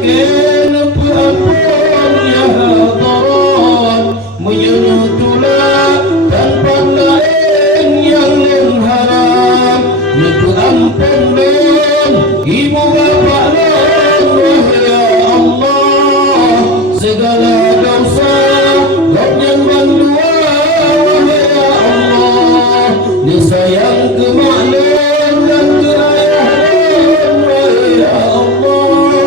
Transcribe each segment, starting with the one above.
makin apa-apa ya hadarat menyentuhlah tanpa lain yang mengharap Nuku ampun dan ibu bapa dan ya Allah segala dosa Kau yang mendua ya Allah disayang ke maklum dan ke ayah ya Allah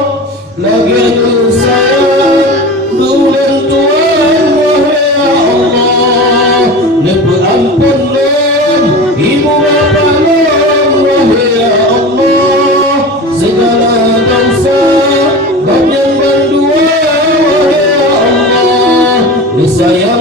lagi ke sayang bulan Tuhan ya Allah Nuku ampun dan ibu bapa dan ya Allah segala dosa Kau yang mendua ya Allah disayang